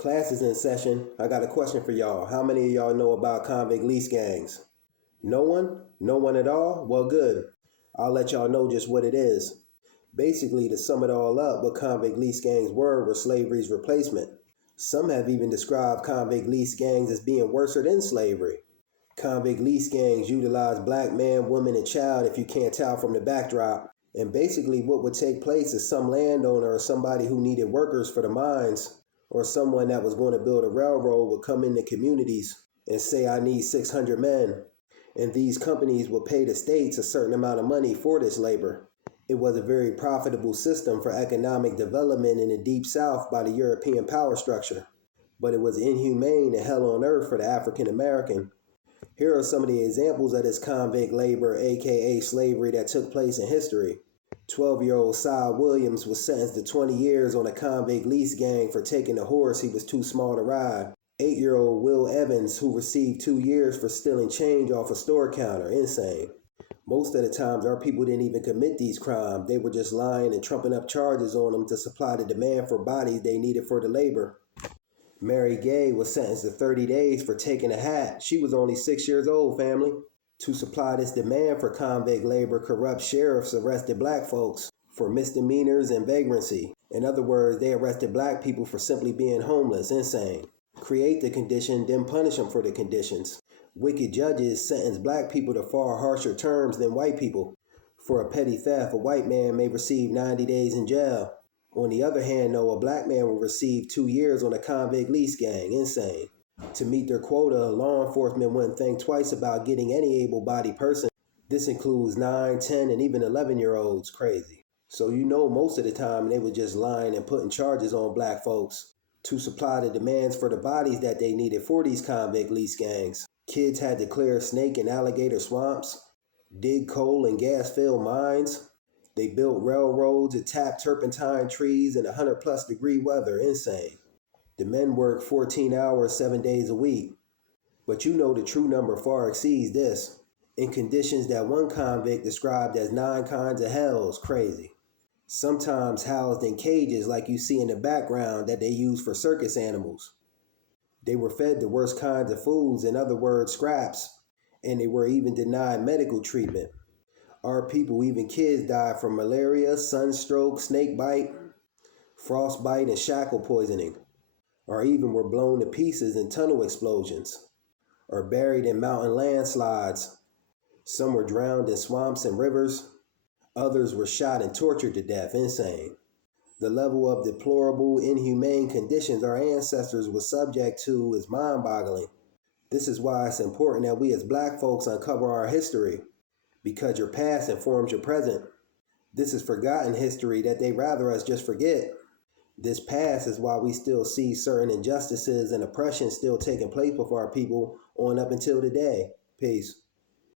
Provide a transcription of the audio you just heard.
Class is in session. I got a question for y'all. How many of y'all know about convict lease gangs? No one? No one at all? Well, good. I'll let y'all know just what it is. Basically, to sum it all up, what convict lease gangs were slavery's replacement. Some have even described convict lease gangs as being worse than slavery. Convict lease gangs utilize black man, woman, and child if you can't tell from the backdrop. And basically what would take place is some landowner or somebody who needed workers for the mines or someone that was going to build a railroad would come into communities and say, I need 600 men. And these companies would pay the states a certain amount of money for this labor. It was a very profitable system for economic development in the Deep South by the European power structure. But it was inhumane and hell on earth for the African American. Here are some of the examples of this convict labor, aka slavery, that took place in history. 12-year-old Cy Williams was sentenced to 20 years on a convict lease gang for taking a horse he was too small to ride. 8-year-old Will Evans, who received 2 years for stealing change off a store counter. Insane. Most of the times our people didn't even commit these crimes. They were just lying and trumping up charges on them to supply the demand for bodies they needed for the labor. Mary Gay was sentenced to 30 days for taking a hat. She was only 6 years old, family. To supply this demand for convict labor, corrupt sheriffs arrested black folks for misdemeanors and vagrancy. In other words, they arrested black people for simply being homeless. Insane. Create the condition, then punish them for the conditions. Wicked judges sentenced black people to far harsher terms than white people. For a petty theft, a white man may receive 90 days in jail. On the other hand, though, a black man will receive 2 years on a convict lease gang. Insane. To meet their quota, law enforcement wouldn't think twice about getting any able-bodied person. This includes 9, 10, and even 11-year-olds. Crazy. So most of the time they were just lying and putting charges on black folks to supply the demands for the bodies that they needed for these convict lease gangs. Kids had to clear snake and alligator swamps, dig coal and gas-filled mines. They built railroads and tapped turpentine trees in 100+ degree weather. Insane. The men worked 14 hours, 7 days a week. But the true number far exceeds this. In conditions that one convict described as 9 kinds of hells. Crazy. Sometimes housed in cages like you see in the background that they use for circus animals. They were fed the worst kinds of foods, in other words, scraps, and they were even denied medical treatment. Our people, even kids, died from malaria, sunstroke, snake bite, frostbite, and shackle poisoning, or even were blown to pieces in tunnel explosions, or buried in mountain landslides. Some were drowned in swamps and rivers. Others were shot and tortured to death. Insane. The level of deplorable, inhumane conditions our ancestors were subject to is mind-boggling. This is why it's important that we as black folks uncover our history, because your past informs your present. This is forgotten history that they rather us just forget. This past is why we still see certain injustices and oppression still taking place with our people on up until today. Peace.